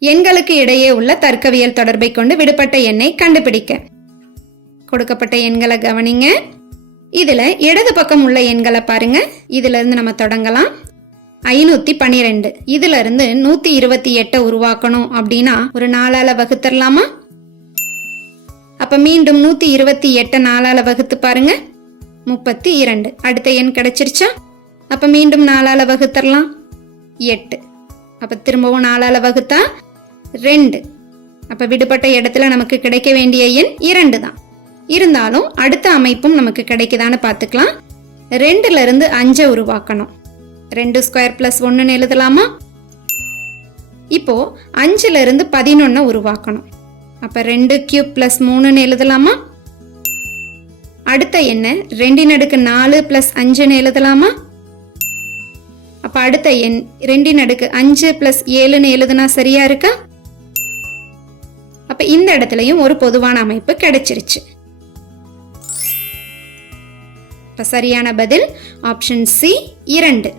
எண்களுக்கு இடையே உள்ள தர்க்கவியல் தொடர்பை கொண்டு விடுபட்ட எண்ணை கண்டுபிடிக்க. கொடுக்கப்பட்ட எண்களை கவனிங்க. இதுல இடது பக்கம் உள்ள எண்களை பாருங்க. இதுல இருந்து நம்ம தொடங்கலாம். ஐநூத்தி பன்னிரெண்டு. இதுல இருந்து நூத்தி இருபத்தி எட்டை உருவாக்கணும் அப்படின்னா ஒரு நாளால வகுத்தரலாமா அப்ப மீண்டும் நூத்தி இருபத்தி எட்டை நாளால வகுத்து பாருங்க. முப்பத்தி இரண்டு. அடுத்த எண் கிடைச்சிருச்சா? அப்ப மீண்டும் நாளால வகுத்தரலாம் எட்டு. அப்ப திரும்பவும் நாளால வகுத்தா? ரெண்டு. அப்ப விடுபட்ட இடத்துல நமக்கு கிடைக்க வேண்டிய எண் இரண்டு தான். இருந்தாலும் அடுத்த அமைப்பும் நமக்கு கிடைக்குதான்னு பார்த்துக்கலாம். ரெண்டுல இருந்து அஞ்சை உருவாக்கணும். ரெண்டு ஸ்கொயர் பிளஸ் ஒன்றுன்னு எழுதலாமா? இப்போ அஞ்சுல இருந்து பதினொன்னு உருவாக்கணும். அப்ப ரெண்டு கியூப் பிளஸ் மூணுன்னு எழுதலாமா? அடுத்த என்ன ரெண்டின் அடுக்கு நாலு பிளஸ் அஞ்சுன்னு எழுதலாமா? அப்ப அடுத்த எண் ரெண்டின் அடுக்கு அஞ்சு பிளஸ் ஏழுன்னு எழுதுனா சரியா இருக்கா? அப்ப இந்த இடத்துலயும் ஒரு பொதுவான அமைப்பு கிடைச்சிருச்சு. இப்ப சரியான பதில் ஆப்ஷன் சி இரண்டு.